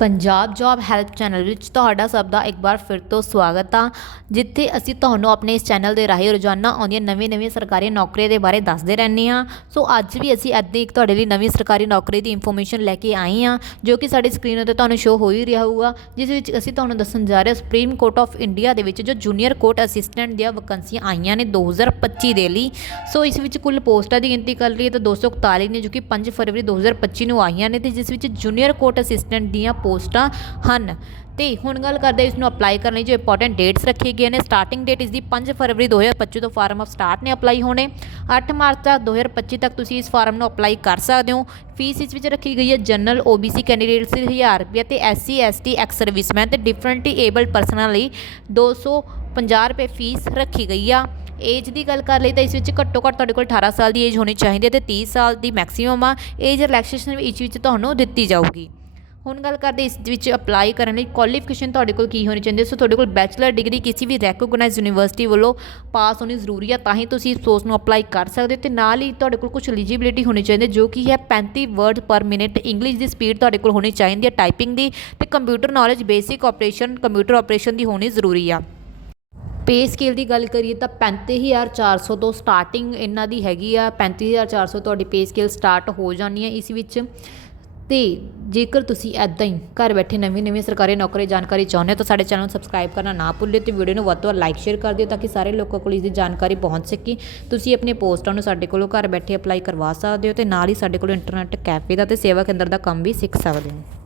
Punjab job help channel ਵਿੱਚ ਤੁਹਾਡਾ ਸਭ ਦਾ ਇੱਕ ਵਾਰ ਫਿਰ ਤੋਂ ਸਵਾਗਤ ਆ, ਜਿੱਥੇ ਅਸੀਂ ਤੁਹਾਨੂੰ ਆਪਣੇ ਇਸ ਚੈਨਲ ਦੇ ਰਾਹੀਂ ਰੋਜ਼ਾਨਾ ਆਉਂਦੀਆਂ ਨਵੀਂ-ਨਵੀਆਂ ਸਰਕਾਰੀ ਨੌਕਰੀਆਂ ਦੇ ਬਾਰੇ ਦੱਸਦੇ ਰਹਿੰਦੇ ਹਾਂ। ਸੋ ਅੱਜ ਵੀ ਅਸੀਂ ਇੱਦਾਂ ਇੱਕ ਤੁਹਾਡੇ ਲਈ ਨਵੀਂ ਸਰਕਾਰੀ ਨੌਕਰੀ ਦੀ ਇਨਫੋਰਮੇਸ਼ਨ ਲੈ ਕੇ ਆਏ ਹਾਂ, ਜੋ ਕਿ ਸਾਡੀ ਸਕਰੀਨ ਉੱਤੇ ਤੁਹਾਨੂੰ ਸ਼ੋ ਹੋ ਹੀ ਰਿਹਾ ਹੋਊਗਾ, ਜਿਸ ਵਿੱਚ ਅਸੀਂ ਤੁਹਾਨੂੰ ਦੱਸਣ ਜਾ ਰਹੇ ਸੁਪਰੀਮ ਕੋਰਟ ਆਫ ਇੰਡੀਆ ਦੇ ਵਿੱਚ, ਜੋ ਜੂਨੀਅਰ ਕੋਰਟ ਅਸਿਸਟੈਂਟ ਦੀਆਂ ਵੈਕੰਸੀਆਂ ਆਈਆਂ ਨੇ 2025 ਦੇ ਲਈ। ਸੋ ਇਸ ਵਿੱਚ ਕੁੱਲ ਪੋਸਟਾਂ ਦੀ ਗਿਣਤੀ ਕਰ ਲਈਏ ਤਾਂ 241 ਨੇ, ਜੋ ਕਿ 5 ਫਰਵਰੀ 2025 ਨੂੰ ਆਈਆਂ ਨੇ ਤੇ ਜਿਸ ਵਿੱਚ ਜੂਨੀਅਰ ਕੋਰਟ ਅਸਿਸਟੈਂਟ ਦੀਆਂ ਪੋਸਟਾਂ ਹਨ। ਤੇ ਹੁਣ ਗੱਲ ਕਰਦੇ ਇਸ ਨੂੰ ਅਪਲਾਈ ਕਰਨ ਲਈ, ਜੋ ਇੰਪੋਰਟੈਂਟ ਡੇਟਸ ਰੱਖੇ ਗਈਆਂ ਨੇ। ਸਟਾਰਟਿੰਗ ਡੇਟ ਇਸ ਦੀ 5 ਫਰਵਰੀ 2025 ਤੋਂ ਫਾਰਮ ਆਫ ਸਟਾਰਟ ਨੇ ਅਪਲਾਈ ਹੋਣੇ। 8 ਮਾਰਚ ਤੱਕ 2025 ਤੱਕ ਤੁਸੀਂ ਇਸ ਫਾਰਮ ਨੂੰ ਅਪਲਾਈ ਕਰ ਸਕਦੇ ਹੋ। ਫੀਸ ਇਸ ਵਿੱਚ ਰੱਖੀ ਗਈ ਹੈ ਜਨਰਲ OBC ਕੈਂਡੀਡੇਟਸ ਲਈ 1000 ਰੁਪਏ ਤੇ SC ST ਐਕਸ ਸਰਵਿਸਮੈਨ ਤੇ ਡਿਫਰੈਂਟਲੀ ਏਬਲਡ ਪਰਸਨਾਂ ਲਈ 250 ਰੁਪਏ ਫੀਸ ਰੱਖੀ ਗਈ ਆ। ਏਜ ਦੀ ਗੱਲ ਕਰ ਲਈ ਤਾਂ ਇਸ ਵਿੱਚ ਘੱਟੋ ਘੱਟ ਤੁਹਾਡੇ ਕੋਲ 18 ਸਾਲ ਦੀ ਏਜ ਹੋਣੀ ਚਾਹੀਦੀ ਹੈ ਤੇ 30 ਸਾਲ ਦੀ ਮੈਕਸਿਮਮ ਆ। ਏਜ ਰਿਲੈਕਸੇਸ਼ਨ ਵੀ ਇਸ ਵਿੱਚ ਤੁਹਾਨੂੰ ਦਿੱਤੀ ਜਾਊਗੀ। ਹੁਣ ਗੱਲ ਕਰਦੇ ਇਸ ਵਿੱਚ ਅਪਲਾਈ ਕਰਨ ਲਈ ਕੁਆਲੀਫਿਕੇਸ਼ਨ ਤੁਹਾਡੇ ਕੋਲ ਕੀ ਹੋਣੀ ਚਾਹੀਦੀ ਹੈ? ਸੋ ਤੁਹਾਡੇ ਕੋਲ ਬੈਚਲਰ ਡਿਗਰੀ ਕਿਸੇ ਵੀ ਰੈਕੋਗਨਾਈਜ਼ ਯੂਨੀਵਰਸਿਟੀ ਵੱਲੋਂ ਪਾਸ ਹੋਣੀ ਜ਼ਰੂਰੀ ਹੈ ਤਾਂ ਹੀ ਤੁਸੀਂ ਇਸ ਕੋਰਸ ਨੂੰ ਅਪਲਾਈ ਕਰ ਸਕਦੇ ਹੋ ਤੇ ਨਾਲ ਹੀ ਤੁਹਾਡੇ ਕੋਲ ਕੁਝ ਐਲੀਜੀਬਿਲਿਟੀ ਹੋਣੀ ਚਾਹੀਦੀ ਹੈ, ਜੋ ਕਿ ਹੈ 35 ਵਰਡ ਪਰ ਮਿੰਟ ਇੰਗਲਿਸ਼ ਦੀ ਸਪੀਡ ਤੁਹਾਡੇ ਕੋਲ ਹੋਣੀ ਚਾਹੀਦੀ ਹੈ ਟਾਈਪਿੰਗ ਦੀ ਤੇ computer knowledge basic operation computer operation ਦੀ ਹੋਣੀ ਜ਼ਰੂਰੀ ਆ। ਪੇ ਸਕੇਲ ਦੀ ਗੱਲ ਕਰੀਏ ਤਾਂ 35400 ਤੋਂ ਸਟਾਰਟਿੰਗ ਇਹਨਾਂ ਦੀ ਹੈਗੀ ਆ 35400 ਤੁਹਾਡੀ ਪੇ ਸਕੇਲ ਸਟਾਰਟ ਹੋ ਜਾਣੀ ਹੈ ਇਸ ਵਿੱਚ। ਤੇ ਜੇਕਰ ਤੁਸੀਂ ਐਦਾਂ ਹੀ ਘਰ ਬੈਠੇ ਨਵੀਂ ਨਵੀਂ ਸਰਕਾਰੀ ਨੌਕਰੀ ਜਾਣਕਾਰੀ ਚਾਹੁੰਦੇ ਹੋ ਤਾਂ ਸਾਡੇ ਚੈਨਲ ਨੂੰ ਸਬਸਕ੍ਰਾਈਬ ਕਰਨਾ ਨਾ ਭੁੱਲਿਓ ਤੇ ਵੀਡੀਓ ਨੂੰ ਵੱਧ ਤੋਂ ਵੱਧ ਲਾਈਕ ਸ਼ੇਅਰ ਕਰ ਦਿਓ ਤਾਂ ਕਿ ਸਾਰੇ ਲੋਕਾਂ ਕੋਲ ਇਸ ਦੀ ਜਾਣਕਾਰੀ ਪਹੁੰਚ ਸਕੇ। ਤੁਸੀਂ ਆਪਣੇ ਪੋਸਟਾਂ ਨੂੰ ਸਾਡੇ ਕੋਲੋਂ ਘਰ ਬੈਠੇ ਅਪਲਾਈ ਕਰਵਾ ਸਕਦੇ ਹੋ ਤੇ ਨਾਲ ਹੀ ਸਾਡੇ ਕੋਲ ਇੰਟਰਨੈਟ ਕੈਫੇ ਦਾ ਤੇ ਸੇਵਾ ਕੇਂਦਰ ਦਾ ਕੰਮ ਵੀ ਸਿੱਖ ਸਕਦੇ ਹੋ।